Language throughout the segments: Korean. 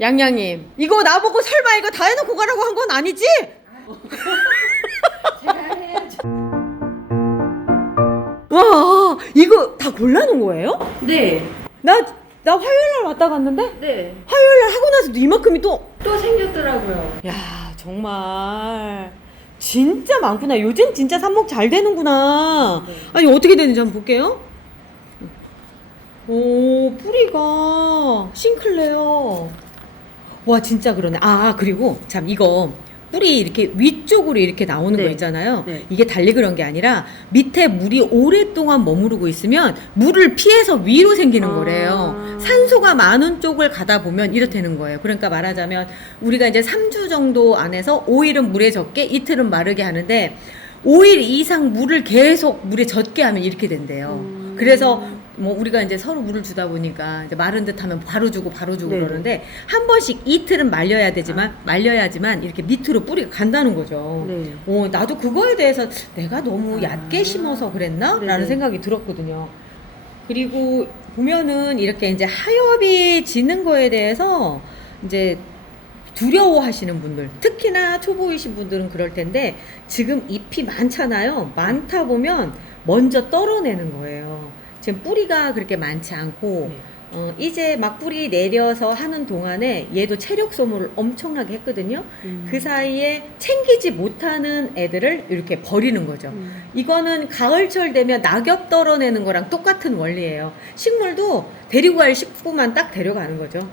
양양님, 이거 나보고 설마 이거 다 해놓고 가라고 한 건 아니지? 제가 해야죠. 와, 이거 다 골라놓은 거예요? 네. 나 화요일날 왔다 갔는데? 네. 화요일날 하고 나서도 이만큼이 또. 또 생겼더라고요. 야, 정말. 진짜 많구나. 요즘 진짜 삽목 잘 되는구나. 네. 아니, 어떻게 되는지 한번 볼게요. 오, 뿌리가 싱클레어. 와, 진짜 그러네. 아, 그리고 참 이거 뿌리 이렇게 위쪽으로 이렇게 나오는 네. 거 있잖아요. 네. 이게 달리 그런 게 아니라 밑에 물이 오랫동안 머무르고 있으면 물을 피해서 위로 생기는 거래요. 산소가 많은 쪽을 가다 보면 이렇다는 거예요. 그러니까 말하자면 우리가 이제 3주 정도 안에서 5일은 물에 젖게, 이틀은 마르게 하는데 5일 이상 물을 계속 물에 젖게 하면 이렇게 된대요. 그래서 뭐 우리가 이제 서로 물을 주다 보니까 이제 마른 듯 하면 바로 주고 네. 그러는데 한 번씩 이틀은 말려야 되지만 말려야지만 이렇게 밑으로 뿌리가 간다는 거죠. 네. 나도 그거에 대해서 내가 너무 얕게 심어서 그랬나? 네네. 라는 생각이 들었거든요. 그리고 보면은 이렇게 이제 하엽이 지는 거에 대해서 이제 두려워하시는 분들, 특히나 초보이신 분들은 그럴 텐데 지금 잎이 많잖아요. 많다 보면 먼저 떨어내는 거예요. 지금 뿌리가 그렇게 많지 않고 네. 이제 막 뿌리 내려서 하는 동안에 얘도 체력 소모를 엄청나게 했거든요. 그 사이에 챙기지 못하는 애들을 이렇게 버리는 거죠. 이거는 가을철 되면 낙엽 떨어내는 거랑 똑같은 원리예요. 식물도 데리고 갈 식구만 딱 데려가는 거죠.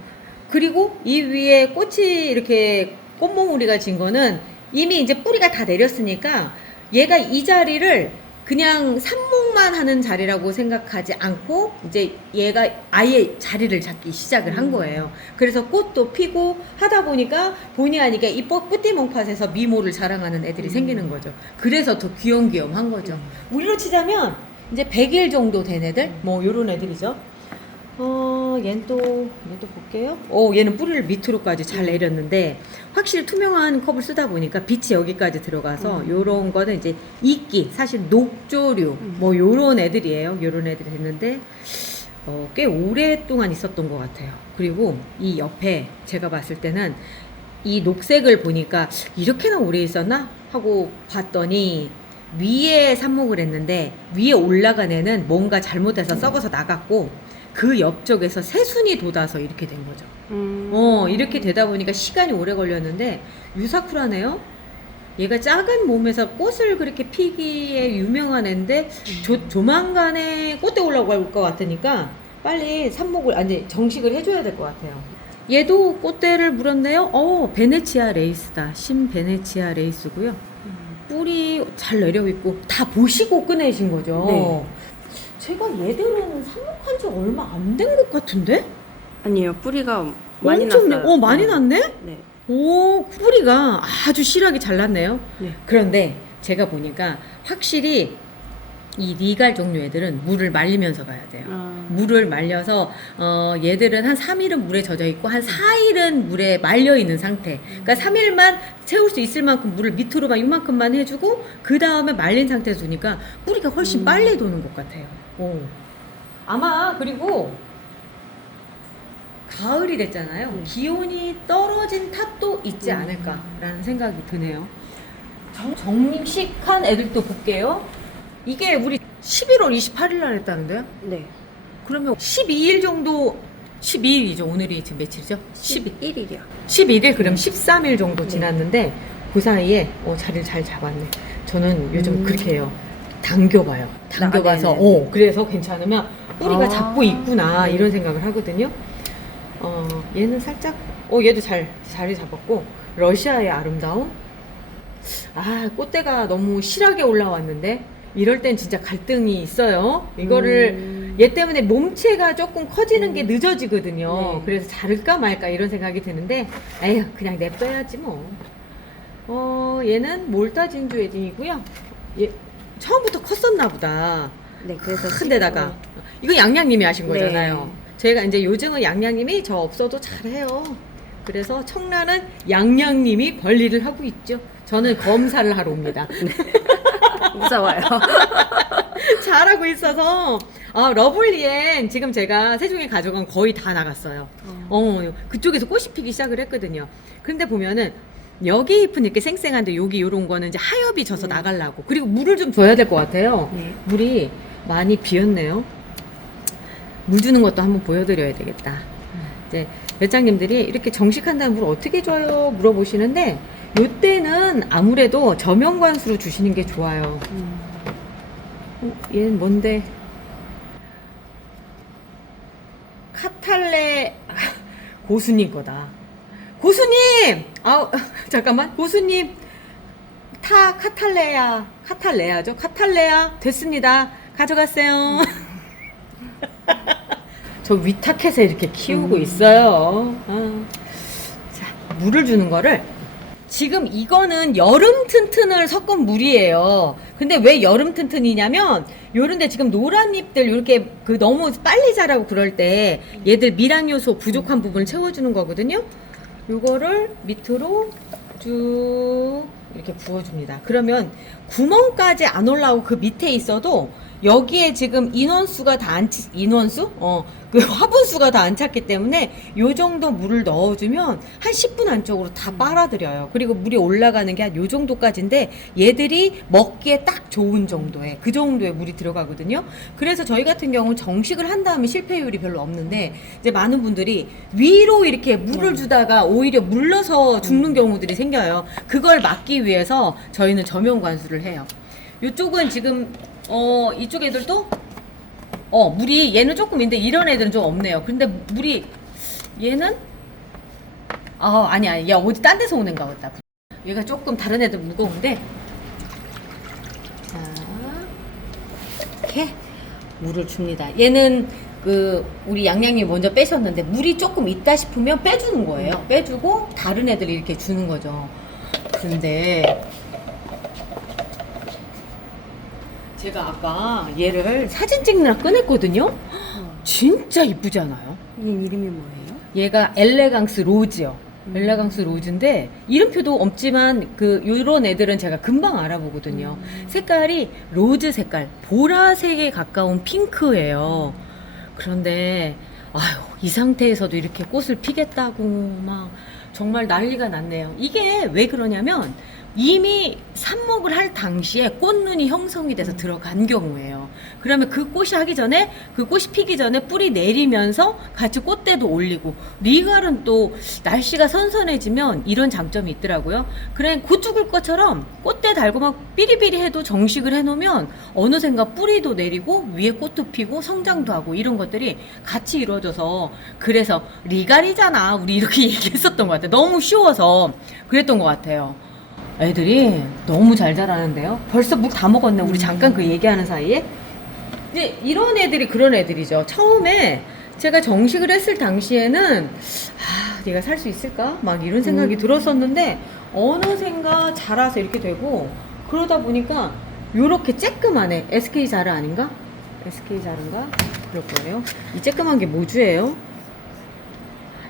그리고 이 위에 꽃이 이렇게 꽃몽우리가 진 거는 이미 이제 뿌리가 다 내렸으니까 얘가 이 자리를 그냥 삽목만 하는 자리라고 생각하지 않고 이제 얘가 아예 자리를 잡기 시작을 한 거예요. 그래서 꽃도 피고 하다 보니까 본의 아니게 이 뿌띠몽팥에서 미모를 자랑하는 애들이 생기는 거죠. 그래서 더 귀염귀염한 거죠. 우리로 치자면 이제 100일 정도 된 애들, 뭐 요런 애들이죠. 얘는 또 볼게요. 얘는 뿌리를 밑으로까지 잘 내렸는데 확실히 투명한 컵을 쓰다 보니까 빛이 여기까지 들어가서 요런 거는 이제 이끼, 사실 녹조류 뭐 요런 애들이에요. 요런 애들이 됐는데 꽤 오랫동안 있었던 것 같아요. 그리고 이 옆에 제가 봤을 때는 이 녹색을 보니까 이렇게나 오래 있었나 하고 봤더니 위에 삽목을 했는데 위에 올라간 애는 뭔가 잘못해서 썩어서 나갔고 그 옆쪽에서 새순이 돋아서 이렇게 된 거죠. 이렇게 되다 보니까 시간이 오래 걸렸는데 유사쿠라네요. 얘가 작은 몸에서 꽃을 그렇게 피기에 유명한 애인데 조만간에 꽃대 올라올 것 같으니까 빨리 삽목을 정식을 해줘야 될 것 같아요. 얘도 꽃대를 물었네요. 베네치아 레이스다. 신베네치아 레이스고요. 뿌리 잘 내려 있고 다 보시고 꺼내신 거죠. 네. 제가 얘들은 삽목한 지 얼마 안 된 것 같은데? 아니요, 뿌리가 많이 엄청 났어요. 많이 났네? 네. 오, 뿌리가 아주 실하게 잘 났네요. 네. 그런데 제가 보니까 확실히 이 리갈 종류 애들은 물을 말리면서 가야 돼요. 물을 말려서 얘들은 한 3일은 물에 젖어 있고 한 4일은 물에 말려 있는 상태. 그러니까 3일만 채울 수 있을 만큼 물을 밑으로만 이만큼만 해주고 그 다음에 말린 상태에서 두니까 뿌리가 훨씬 빨리 도는 것 같아요. 아마 그리고 가을이 됐잖아요. 기온이 떨어진 탓도 있지 않을까라는 생각이 드네요. 정식한 애들도 볼게요. 이게 우리 11월 28일 날 했다는데요? 네. 그러면 12일 정도, 12일이죠. 오늘이 지금 며칠이죠? 11일이요. 11일? 그럼 13일 정도 지났는데 그 사이에 자리를 잘 잡았네. 저는 요즘 그렇게 해요. 당겨봐요. 당겨봐서 그래서 괜찮으면 뿌리가 잡고 있구나 이런 생각을 하거든요. 얘는 살짝 얘도 자리 잡았고 러시아의 아름다움. 꽃대가 너무 실하게 올라왔는데 이럴 땐 진짜 갈등이 있어요. 이거를 얘 때문에 몸체가 조금 커지는 게 늦어지거든요. 네. 그래서 자를까 말까 이런 생각이 드는데 에휴 그냥 냅둬야지 뭐. 얘는 몰타 진주 웨딩이고요. 얘 처음부터 컸었나 보다. 네, 그래서 큰 데다가 이거 양양님이 하신 네. 거잖아요. 저희가 이제 요즘은 양양님이 저 없어도 잘해요. 그래서 청라는 양양님이 관리를 하고 있죠. 저는 검사를 하러 옵니다. 무서워요. 잘하고 있어서 러블리엔 지금 제가 세종에 가져간 거의 다 나갔어요. 그쪽에서 꽃이 피기 시작을 했거든요. 근데 보면은 여기 잎은 이렇게 쌩쌩한데 여기 요런 거는 이제 하엽이 져서 나가려고. 그리고 물을 좀 줘야 될 것 같아요. 네. 물이 많이 비었네요. 물 주는 것도 한번 보여드려야 되겠다. 이제 배짱님들이 이렇게 정식한 다음 물 어떻게 줘요? 물어보시는데 요때는 아무래도 저명관수로 주시는 게 좋아요. 얘는 뭔데? 카탈레 고수님 거다. 고수님! 잠깐만. 고수님 카탈레아죠? 카탈레아 됐습니다. 가져갔어요. 저 위탁해서 이렇게 키우고 있어요. 자, 물을 주는 거를 지금 이거는 여름 튼튼을 섞은 물이에요. 근데 왜 여름 튼튼이냐면 요런데 지금 노란 잎들 이렇게 너무 빨리 자라고 그럴 때 얘들 미량 요소 부족한 부분을 채워주는 거거든요. 요거를 밑으로 쭉 이렇게 부어줍니다. 그러면 구멍까지 안 올라오고 그 밑에 있어도 여기에 지금 인원수가 다 안 그 화분수가 다 안 찼기 때문에 요 정도 물을 넣어주면 한 10분 안쪽으로 다 빨아들여요. 그리고 물이 올라가는 게 한 요 정도까지인데 얘들이 먹기에 딱 좋은 정도의 그 정도의 물이 들어가거든요. 그래서 저희 같은 경우는 정식을 한 다음에 실패율이 별로 없는데 이제 많은 분들이 위로 이렇게 물을 주다가 오히려 물러서 죽는 경우들이 생겨요. 그걸 막기 위해서 저희는 저면 관수를 해요. 이쪽은 지금 이쪽 애들도 물이 얘는 조금 있는데 이런 애들은 좀 없네요. 근데 물이 얘는 아니 야 어디 딴 데서 오는가 보다. 얘가 조금 다른 애들 무거운데 자 이렇게 물을 줍니다. 얘는 우리 양양님 먼저 빼셨는데 물이 조금 있다 싶으면 빼주는 거예요. 빼주고 다른 애들 이렇게 주는 거죠. 근데 제가 아까 얘를 사진 찍느라 꺼냈거든요. 진짜 이쁘지 않아요? 얘 이름이 뭐예요? 얘가 엘레강스 로즈요. 엘레강스 로즈인데 이름표도 없지만 요런 애들은 제가 금방 알아보거든요. 색깔이 로즈 색깔, 보라색에 가까운 핑크예요. 그런데 이 상태에서도 이렇게 꽃을 피겠다고 막 정말 난리가 났네요. 이게 왜 그러냐면 이미 삽목을 할 당시에 꽃눈이 형성이 돼서 들어간 경우예요. 그러면 그 꽃이 피기 전에 뿌리 내리면서 같이 꽃대도 올리고, 리갈은 또 날씨가 선선해지면 이런 장점이 있더라고요. 그래 곧 죽을 것처럼 꽃대 달고 막 삐리삐리 해도 정식을 해놓으면 어느샌가 뿌리도 내리고 위에 꽃도 피고 성장도 하고 이런 것들이 같이 이루어져서, 그래서 리갈이잖아 우리 이렇게 얘기했었던 것 같아요. 너무 쉬워서 그랬던 것 같아요. 애들이 너무 잘 자라는데요. 벌써 물 다 먹었네. 우리 잠깐 그 얘기하는 사이에. 이제 이런 애들이 그런 애들이죠. 처음에 제가 정식을 했을 당시에는 얘가 살 수 있을까? 막 이런 생각이 들었었는데 어느샌가 자라서 이렇게 되고, 그러다 보니까 요렇게 쬐끄만해. SK 자라 아닌가? SK 자라인가? 그럴 거예요. 이 쬐끄만 게 모주예요.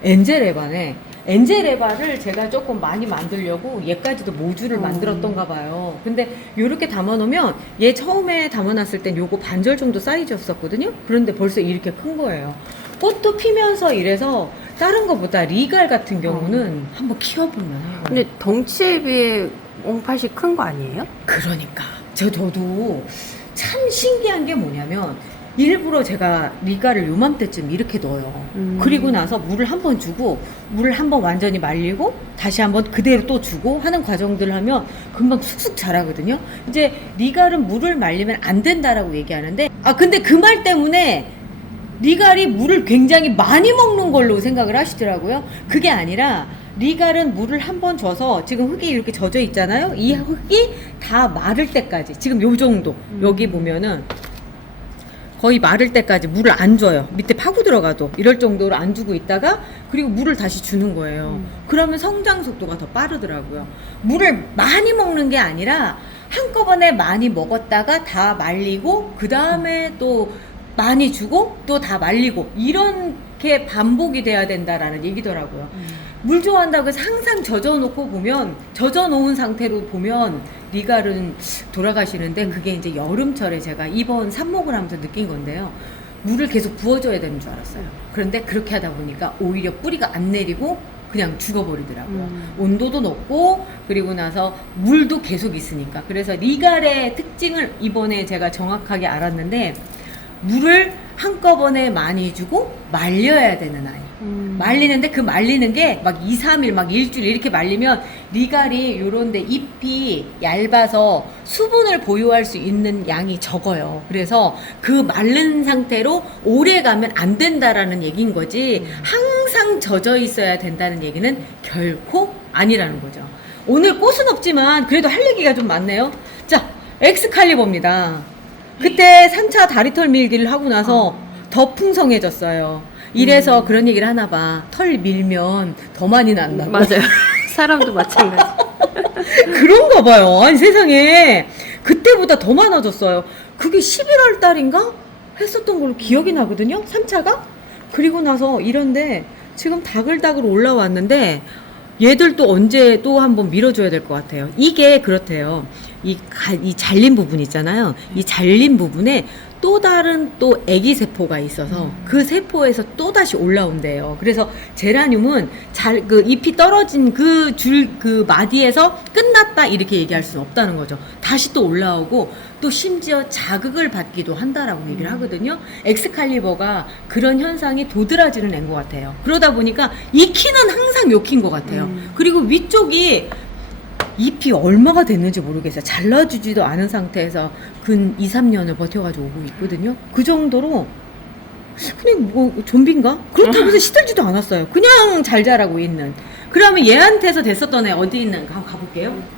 엔젤에바네. 엔젤에바를 제가 조금 많이 만들려고 얘까지도 모주를 만들었던가 봐요. 근데 요렇게 담아놓으면 얘 처음에 담아놨을 땐 요거 반절 정도 사이즈였었거든요. 그런데 벌써 이렇게 큰 거예요. 꽃도 피면서 이래서 다른 거보다 리갈 같은 경우는 한번 키워보면 해요. 근데 덩치에 비해 옹팥이 큰 거 아니에요? 그러니까 저도 참 신기한 게 뭐냐면, 일부러 제가 리갈을 요맘때쯤 이렇게 넣어요. 그리고 나서 물을 한번 주고, 물을 한번 완전히 말리고, 다시 한번 그대로 또 주고 하는 과정들을 하면 금방 쑥쑥 자라거든요. 이제 리갈은 물을 말리면 안 된다라고 얘기하는데, 근데 그 말 때문에 리갈이 물을 굉장히 많이 먹는 걸로 생각을 하시더라고요. 그게 아니라 리갈은 물을 한번 줘서, 지금 흙이 이렇게 젖어 있잖아요. 이 흙이 다 마를 때까지, 지금 요 정도, 여기 보면은 거의 마를 때까지 물을 안 줘요. 밑에 파고 들어가도 이럴 정도로 안 주고 있다가, 그리고 물을 다시 주는 거예요. 그러면 성장 속도가 더 빠르더라고요. 물을 많이 먹는 게 아니라 한꺼번에 많이 먹었다가 다 말리고, 그 다음에 또 많이 주고 또 다 말리고, 이렇게 반복이 돼야 된다라는 얘기더라고요. 물 좋아한다고 해서 항상 젖어놓고 보면, 젖어놓은 상태로 보면 리갈은 돌아가시는데, 그게 이제 여름철에 제가 이번 삽목을 하면서 느낀 건데요. 물을 계속 부어줘야 되는 줄 알았어요. 그런데 그렇게 하다 보니까 오히려 뿌리가 안 내리고 그냥 죽어버리더라고요. 온도도 높고, 그리고 나서 물도 계속 있으니까. 그래서 리갈의 특징을 이번에 제가 정확하게 알았는데, 물을 한꺼번에 많이 주고 말려야 되는 아이. 말리는데 그 말리는 게 막 2, 3일, 막 일주일 이렇게 말리면 리갈이 요런데 잎이 얇아서 수분을 보유할 수 있는 양이 적어요. 그래서 그 마른 상태로 오래 가면 안 된다라는 얘기인 거지, 항상 젖어 있어야 된다는 얘기는 결코 아니라는 거죠. 오늘 꽃은 없지만 그래도 할 얘기가 좀 많네요. 자, 엑스칼리버입니다. 그때 3차 다리털 밀기를 하고 나서 더 풍성해졌어요. 이래서 그런 얘기를 하나 봐. 털 밀면 더 많이 난다고. 맞아요. 사람도 마찬가지. 그런가 봐요. 아니 세상에. 그때보다 더 많아졌어요. 그게 11월 달인가? 했었던 걸로 기억이 나거든요. 3차가? 그리고 나서 이런데 지금 다글다글 올라왔는데, 얘들도 언제 또 한번 밀어줘야 될 것 같아요. 이게 그렇대요. 이 잘린 부분 있잖아요. 이 잘린 부분에 또 다른 또 애기 세포가 있어서 그 세포에서 또 다시 올라온대요. 그래서 제라늄은 그 잎이 떨어진 그 마디에서 끝났다 이렇게 얘기할 수는 없다는 거죠. 다시 또 올라오고 또 심지어 자극을 받기도 한다라고 얘기를 하거든요. 엑스칼리버가 그런 현상이 도드라지는 애인 것 같아요. 그러다 보니까 이 키는 항상 요 키인 것 같아요. 그리고 위쪽이 잎이 얼마가 됐는지 모르겠어요. 잘라주지도 않은 상태에서 근 2, 3년을 버텨가지고 오고 있거든요. 그 정도로 그냥 뭐 좀비인가? 그렇다고 해서 시들지도 않았어요. 그냥 잘 자라고 있는. 그러면 얘한테서 됐었던 애 어디 있는가 한번 가볼게요.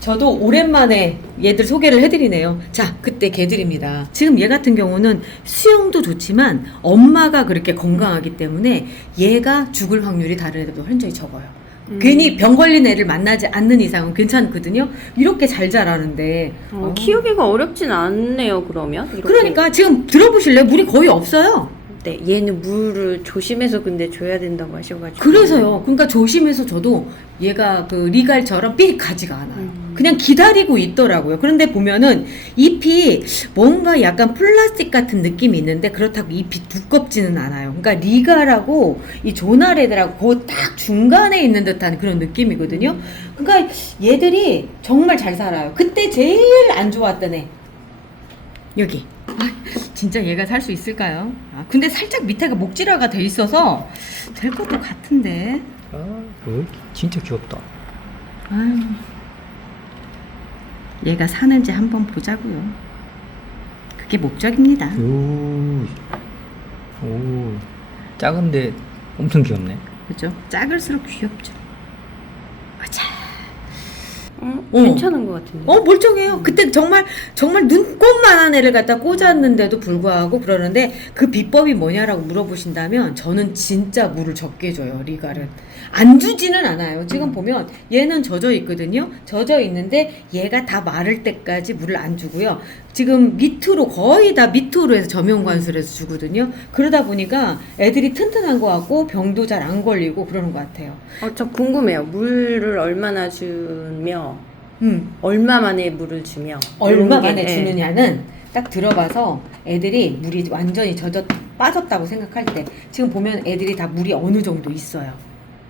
저도 오랜만에 얘들 소개를 해드리네요. 자, 그때 개들입니다. 지금 얘 같은 경우는 수영도 좋지만 엄마가 그렇게 건강하기 때문에 얘가 죽을 확률이 다른 애들보다 굉장히 적어요. 괜히 병 걸린 애를 만나지 않는 이상은 괜찮거든요. 이렇게 잘 자라는데 키우기가 어렵진 않네요. 그러면 이렇게. 그러니까 지금 들어보실래요? 물이 거의 없어요. 네, 얘는 물을 조심해서 근데 줘야 된다고 하셔가지고. 그래서요. 그러니까 조심해서 저도 얘가 그 리갈처럼 삑 가지가 않아요. 그냥 기다리고 있더라고요. 그런데 보면은 잎이 뭔가 약간 플라스틱 같은 느낌이 있는데 그렇다고 잎이 두껍지는 않아요. 그러니까 리갈하고 이 조나레들하고 그 딱 중간에 있는 듯한 그런 느낌이거든요. 그러니까 얘들이 정말 잘 살아요. 그때 제일 안 좋았던 애 여기. 진짜 얘가 살 수 있을까요? 근데 살짝 밑에가 목질화가 돼 있어서 될 것도 같은데. 진짜 귀엽다. 아유, 얘가 사는지 한번 보자고요. 그게 목적입니다. 오, 작은데 엄청 귀엽네. 그죠? 작을수록 귀엽죠. 맞아. 괜찮은 것 같은데. 멀쩡해요. 그때 정말 눈꽃만한 애를 갖다 꽂았는데도 불구하고 그러는데 그 비법이 뭐냐라고 물어보신다면 저는 진짜 물을 적게 줘요. 리갈은 안 주지는 않아요. 지금 보면 얘는 젖어 있거든요. 젖어 있는데 얘가 다 마를 때까지 물을 안 주고요. 지금 밑으로 거의 다 밑으로 해서 저면 관수를 해서 주거든요. 그러다 보니까 애들이 튼튼한 것 같고 병도 잘 안 걸리고 그러는 것 같아요. 저 궁금해요. 물을 얼마나 주며, 얼마 만에 물을 주며, 얼마 이런 게, 만에 예. 주느냐는 딱 들어봐서 애들이 물이 완전히 빠졌다고 생각할 때 지금 보면 애들이 다 물이 어느 정도 있어요.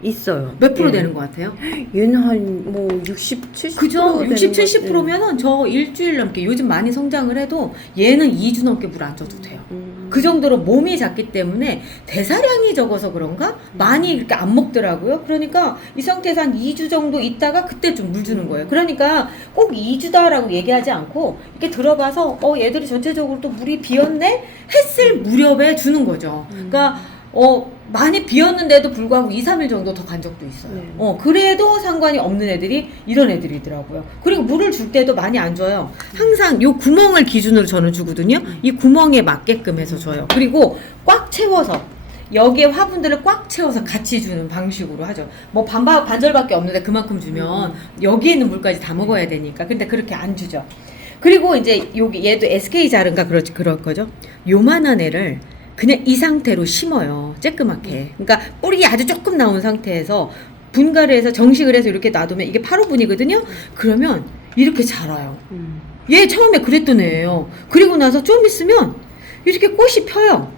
있어요. 몇 프로 예. 되는 것 같아요? 얘는 한 뭐 60, 70% 그죠? 되는 60, 것 같아요. 70%면은 저 일주일 넘게 요즘 많이 성장을 해도 얘는 2주 넘게 물 안 줘도 돼요. 그 정도로 몸이 작기 때문에 대사량이 적어서 그런가? 많이 이렇게 안 먹더라고요. 그러니까 이 상태에서 한 2주 정도 있다가 그때 좀 물 주는 거예요. 그러니까 꼭 2주다라고 얘기하지 않고 이렇게 들어봐서 얘들이 전체적으로 또 물이 비었네? 했을 무렵에 주는 거죠. 그러니까 많이 비었는데도 불구하고 2, 3일 정도 더 간 적도 있어요. 네. 그래도 상관이 없는 애들이 이런 애들이더라고요. 그리고 물을 줄 때도 많이 안 줘요. 항상 요 구멍을 기준으로 저는 주거든요. 이 구멍에 맞게끔 해서 줘요. 그리고 꽉 채워서 여기에 화분들을 꽉 채워서 같이 주는 방식으로 하죠. 뭐 반절밖에 없는데 그만큼 주면 여기에 있는 물까지 다 먹어야 되니까. 근데 그렇게 안 주죠. 그리고 이제 여기 얘도 SK 자른가 그럴 거죠. 요만한 애를 그냥 이 상태로 심어요. 쬐끄맣게. 그러니까 뿌리 아주 조금 나온 상태에서 분갈이 해서 정식을 해서 이렇게 놔두면 이게 8호분이거든요. 그러면 이렇게 자라요. 얘 처음에 그랬던 애예요. 그리고 나서 좀 있으면 이렇게 꽃이 펴요.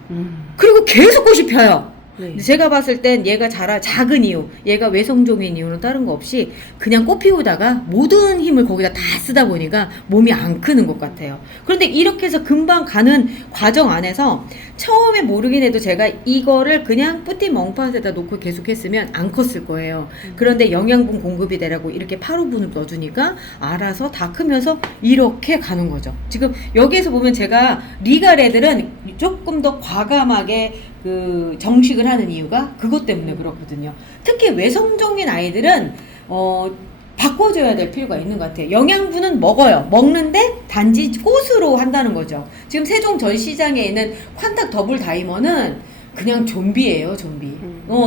그리고 계속 꽃이 펴요. 네. 제가 봤을 땐 얘가 작은 이유, 얘가 외성종인 이유는 다른 거 없이 그냥 꽃 피우다가 모든 힘을 거기다 다 쓰다 보니까 몸이 안 크는 것 같아요. 그런데 이렇게 해서 금방 가는 과정 안에서 처음에 모르긴 해도 제가 이거를 그냥 뿌띠 멍파트에다 놓고 계속 했으면 안 컸을 거예요. 그런데 영양분 공급이 되라고 이렇게 8호분을 넣어주니까 알아서 다 크면서 이렇게 가는 거죠. 지금 여기에서 보면 제가 리갈 애들은 조금 더 과감하게 그 정식을 하는 이유가 그것 때문에 그렇거든요. 특히 외성종인 아이들은 바꿔줘야 될 필요가 있는 것 같아요. 영양분은 먹어요. 먹는데 단지 꽃으로 한다는 거죠. 지금 세종 전시장에 있는 콴탁 더블 다이머는 그냥 좀비예요, 좀비.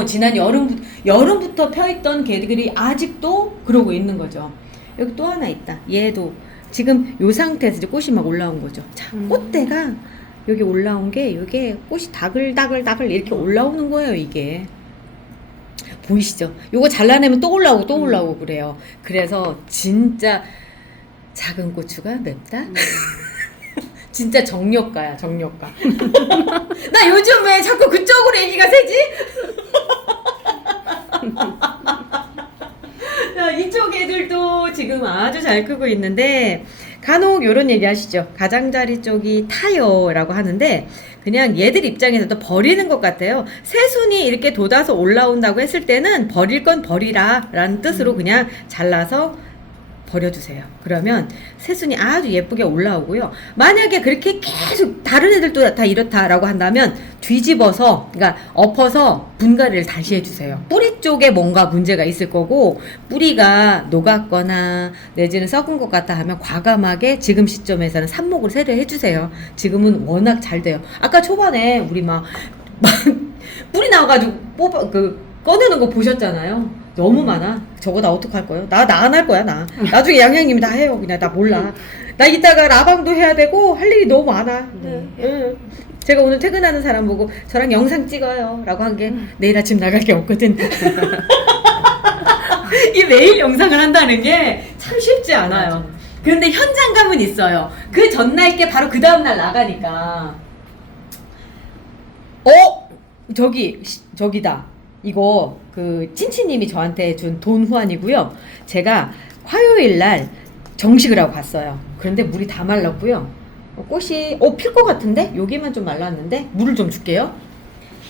지난 여름부터 펴있던 개들이 아직도 그러고 있는 거죠. 여기 또 하나 있다. 얘도 지금 요 상태에서 이제 꽃이 막 올라온 거죠. 자, 꽃대가 여기 올라온 게 이게 꽃이 다글다글 이렇게 올라오는 거예요. 이게 보이시죠? 요거 잘라내면 또 올라오고 또 올라오고 그래요. 그래서 진짜 작은 고추가 맵다. 진짜 정력가야, 정력가. 나 요즘 왜 자꾸 그쪽으로 얘기가 새지? 이쪽 애들도 지금 아주 잘 크고 있는데 간혹 이런 얘기 하시죠. 가장자리 쪽이 타요라고 하는데 그냥 얘들 입장에서도 버리는 것 같아요. 새순이 이렇게 돋아서 올라온다고 했을 때는 버릴 건 버리라 라는 뜻으로 그냥 잘라서 버려주세요. 그러면 새순이 아주 예쁘게 올라오고요. 만약에 그렇게 계속 다른 애들도 다 이렇다라고 한다면 뒤집어서, 그러니까 엎어서 분갈이를 다시 해주세요. 뿌리 쪽에 뭔가 문제가 있을 거고 뿌리가 녹았거나 내지는 썩은 것 같다 하면 과감하게 지금 시점에서는 삽목을 새로 해주세요. 지금은 워낙 잘 돼요. 아까 초반에 우리 막 뿌리 나와가지고 꺼내는 거 보셨잖아요. 너무 많아. 저거 나 어떡할 거예요? 나 안 할 거야, 나. 나중에 양양님이 다 해요. 그냥 나 몰라. 나 이따가 라방도 해야 되고 할 일이 너무 많아. 응. 제가 오늘 퇴근하는 사람 보고 저랑 영상 찍어요 라고 한 게 내일 아침 나갈 게 없거든. 이 매일 영상을 한다는 게 참 쉽지 않아요. 그런데 현장감은 있어요. 그 전날 게 바로 그 다음날 나가니까. 저기다. 이거 그 친치님이 저한테 준 돈 후환이고요. 제가 화요일 날 정식을 하고 갔어요. 그런데 물이 다 말랐고요. 꽃이 필 것 같은데 여기만 좀 말랐는데 물을 좀 줄게요.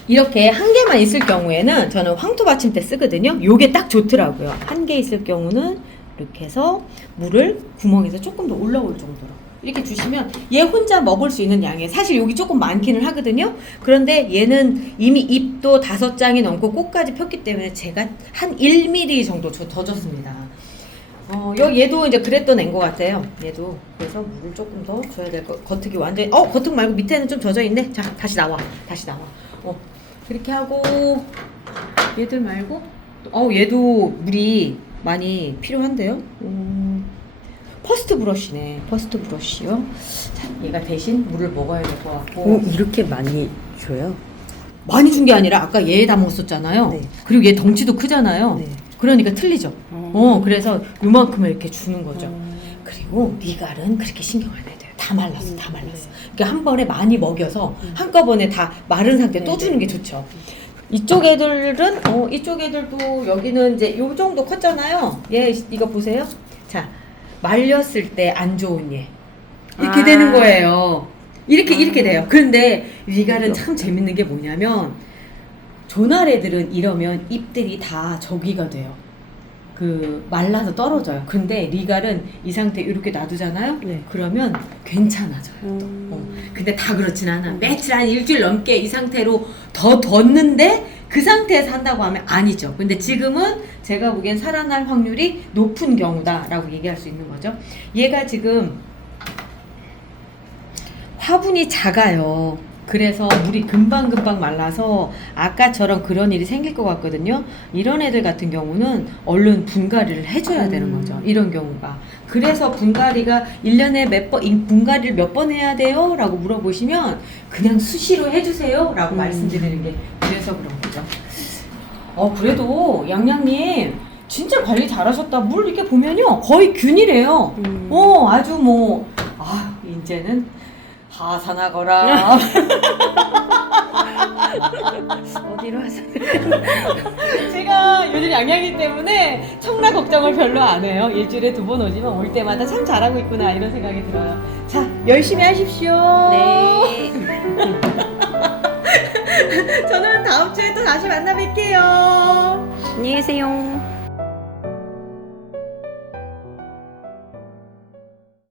이렇게 한 개만 있을 경우에는 저는 황토 받침대 쓰거든요. 요게 딱 좋더라고요. 한 개 있을 경우는 이렇게 해서 물을 구멍에서 조금 더 올라올 정도로 이렇게 주시면 얘 혼자 먹을 수 있는 양에 사실 여기 조금 많기는 하거든요. 그런데 얘는 이미 잎도 5장이 넘고 꽃까지 폈기 때문에 제가 한 1mm 정도 더 줬습니다. 얘도 이제 그랬던 애인 것 같아요. 얘도 그래서 물을 조금 더 줘야 될 것. 겉흙이 완전히 겉흙 말고 밑에는 좀 젖어 있네. 자, 다시 나와. 그렇게 하고 얘들 말고 얘도 물이 많이 필요한데요. 퍼스트 브러쉬네. 퍼스트 브러쉬요. 자, 얘가 대신 물을 먹어야 될 것 같고. 이렇게 많이 줘요? 많이 준 게 아니라 아까 얘 다 먹었었잖아요. 네. 그리고 얘 덩치도 크잖아요. 네. 그러니까 틀리죠. 그래서 요만큼을 이렇게 주는 거죠. 그리고 리갈은 그렇게 신경 안 해도 돼요. 다 말랐어. 그러니까 한 번에 많이 먹여서 한꺼번에 다 마른 상태에 또 주는 게 좋죠. 이쪽 애들은 이쪽 애들도 여기는 이제 요 정도 컸잖아요. 얘 이거 보세요. 자, 말렸을 때 안 좋은 얘 이렇게 되는 거예요. 이렇게 돼요. 그런데 리갈은 참 재밌는 게 뭐냐면 조날 애들은 이러면 잎들이 다 저기가 돼요. 말라서 떨어져요. 근데 리갈은 이 상태 이렇게 놔두잖아요. 네. 그러면 괜찮아져요. 근데 다 그렇진 않아. 며칠 한 일주일 넘게 이 상태로 더 뒀는데 그 상태에서 한다고 하면 아니죠. 근데 지금은 제가 보기엔 살아날 확률이 높은 경우다라고 얘기할 수 있는 거죠. 얘가 지금 화분이 작아요. 그래서 물이 금방금방 말라서 아까처럼 그런 일이 생길 것 같거든요. 이런 애들 같은 경우는 얼른 분갈이를 해줘야 되는 거죠. 이런 경우가. 그래서 분갈이가 1년에 분갈이를 몇 번 해야 돼요? 라고 물어보시면 그냥 수시로 해주세요. 라고 말씀드리는 게 그래서 그런 거죠. 그래도 양양님 진짜 관리 잘하셨다. 물 이렇게 보면요. 거의 균이래요. 아주 이제는 하산하거라. 어디로 하세요? 제가 요즘 양양이기 때문에 청라 걱정을 별로 안 해요. 일주일에 2번 오지만 올 때마다 참 잘하고 있구나 이런 생각이 들어요. 자, 열심히 하십시오. 네. 저는 다음 주에 또 다시 만나 뵐게요. 안녕히 계세요.